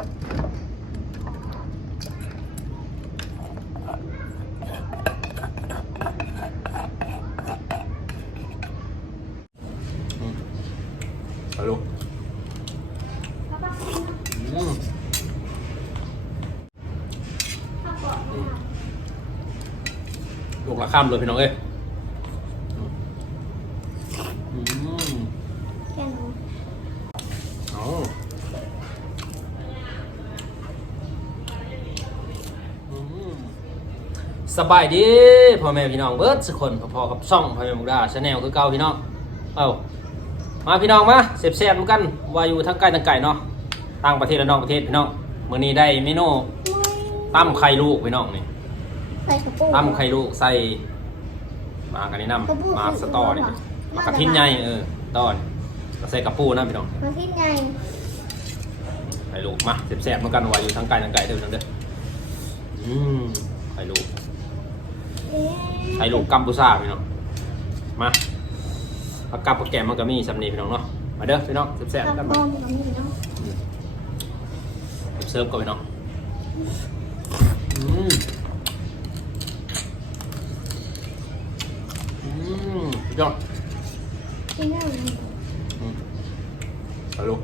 อืมเอาลูกอืมลูกละข้ามเลยพี่น้องเอ้ยอืม แค่นั้น เอาอืม สบายดีพ่อแม่พี่น้องเบิร์ดสักคนพอๆกับช่องพ่อแม่มุกดาชาแนลคือเก่าพี่น้องเอามาพี่น้องมาเสพแซ่บๆกันว่าอยู่ทั้งไกลทั้งไก่เนาะต่างประเทศและนอกประเทศพี่น้องมื้อนี้ได้เมนูตั้มไข่ลูกพี่น้องนี่ใส่กระปุกตั้มไข่ลูกใส่มากันนี่นำมาสตอนี่มากระทิ้นใหญ่เออตอนใส่กระปูนะพี่น้องมาที่ไงไข่ลูกมาแซ่บๆเหมือนกันว่าอยู่ทั้งไกลทั้งไก่เด้อพี่น้องเด้ออืมไข่ลูก เอ๊ะไข่ลูกกัมพูชาพี่น้องมาผักกับผักแกมมันก็มีสำนีพี่น้องเนาะมาเด้อพี่น้องแซ่บๆกกัระนปุมากมันนี่เนาะเสิร์ฟก่อนพี่น้องอืมอืมสุดยอดที่นั่นอืมเอาลูก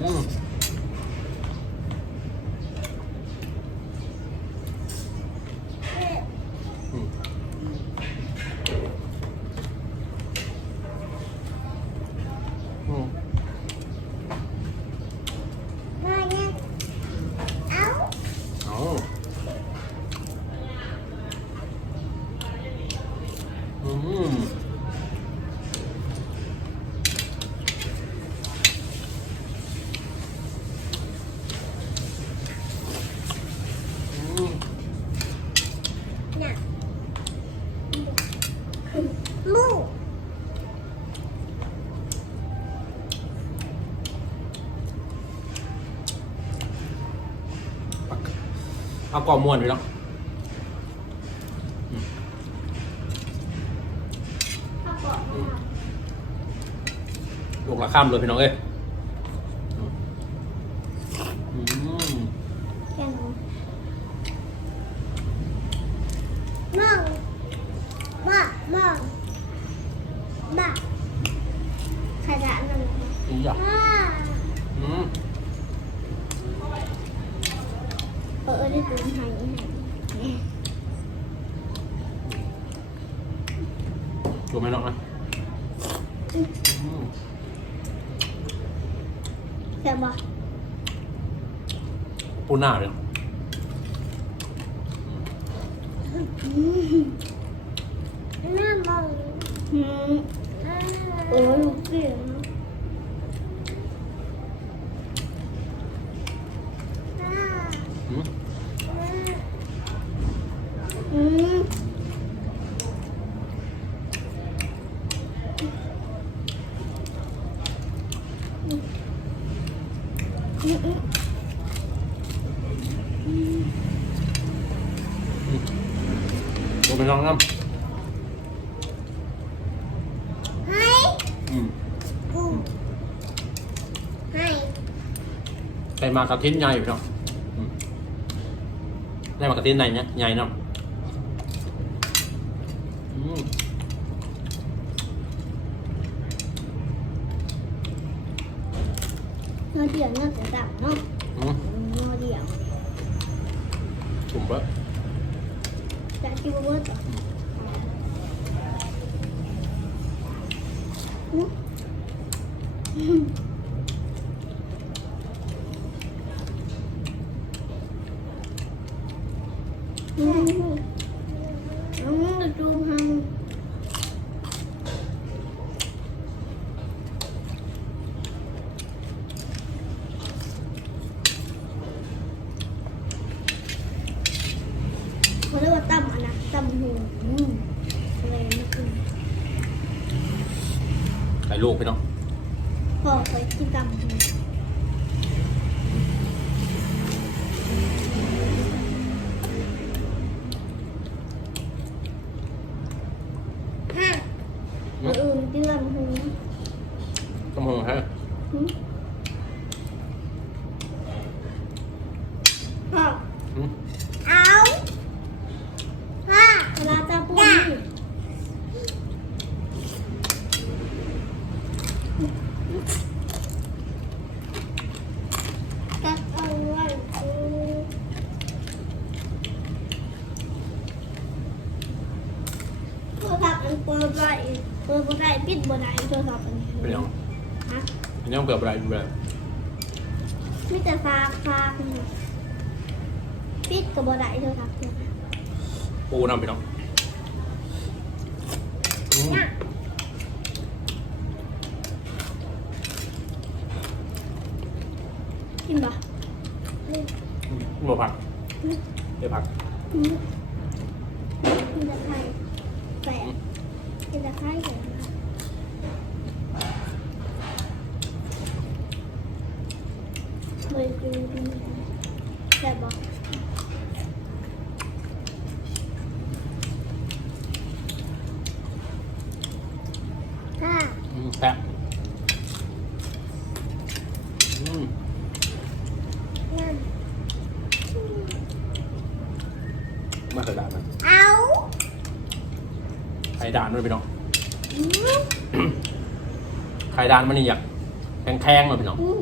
อืมอืมอืม มาเนี่ยเอ้า เอาอืม อืม น่ะลูก เอากล่อมวนไปแล้วข้าวกล่องลูกละข้ามเลยพี่น้องเอ้ยอืม แค่นั้นมองมองมองมาใครจะนั่น อีหยะ มา อืม เออได้ดูให้ให้ถูกไหมน้องนะอืมเห็นปะปูหน้าเลยแม่มองอืมโอ้ยเก่ง อืม อืม อืมถูกไหมน้องน้ให้อืมกูให้ใส่มากระทิ้นใหญ่พี่เน้องอืมได้มากระทิ้นไหนเนี่ยใหญ่เนาะอืม เนื้อเดียวเนื้อจะดับเนาะอืม เนื้อเดียว ถุ่มเบอะ จะคิดว่าต่ออืมอืมอืมดูทำ เขาเรียกว่าตำอะนะตำหูอืมอะไรนะคุณ ไข่ลูกพี่น้องพ่อไปที่ตำหูห้าอืคนมอื่นที่ตำหูกำมือฮะ หืม ปิดบ่ได้โทรศัพท์อันนี้เป็นยังฮะเป็นยังเปลือกอะไรเปลือกมีแต่ฟากฟากนี่ปิดกับบ่ได้โทรศัพท์เนี่ยปูนำไปน้องอืมกินบ่อืมหัวผักอืมเดี๋ยวผักอืมกินแต่ไข่ แต่ไข่แปะเลยกินแต่บ่ค่ะ อืมแซ่บอืม นั่น มาเคยด่านมัน เอา ไ ข่ด่านด้วยพี่น้องอืมไข่ด่านมันนี่อยากแข็งๆเลยพี่น้องอืม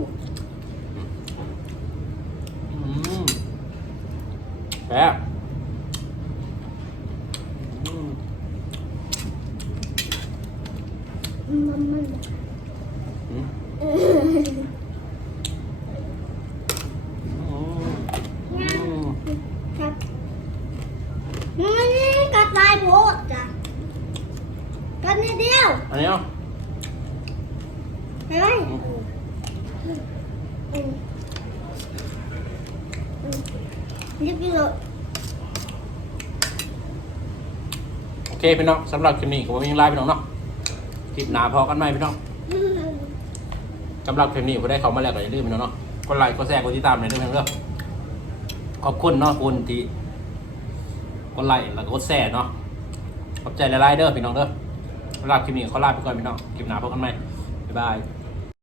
อืมแซ่บอืม มันมัน อืม เออ อืม ครับนี่กัดลายโพดจ้ะกัด นิดเดียวอันนี้เนาะไปไหมอืมอืมยิบยิบเลยโอเคพี่น้องสำหรับคลิปนี้ผมยังไลฟ์พี่น้องเนาะคลิปหนาพอกันไหมพี่น้องอืมสำหรับคลิปนี้ผมได้เขามาแล้วก็อย่าลืมพี่น้องเนาะกดไลค์กดแชร์กดติดตามในอยด้วยเพื่อนๆขอบคุณเนาะคุณที่กดไลค์แล้วก็กดแชร์เนาะขอบใจหลายๆเด้อพี่น้องเด้อ สำหรับคลิปนี้ขอลาไปก่อนพี่น้องคลิปหน้าพบกันใหม่บ๊ายบาย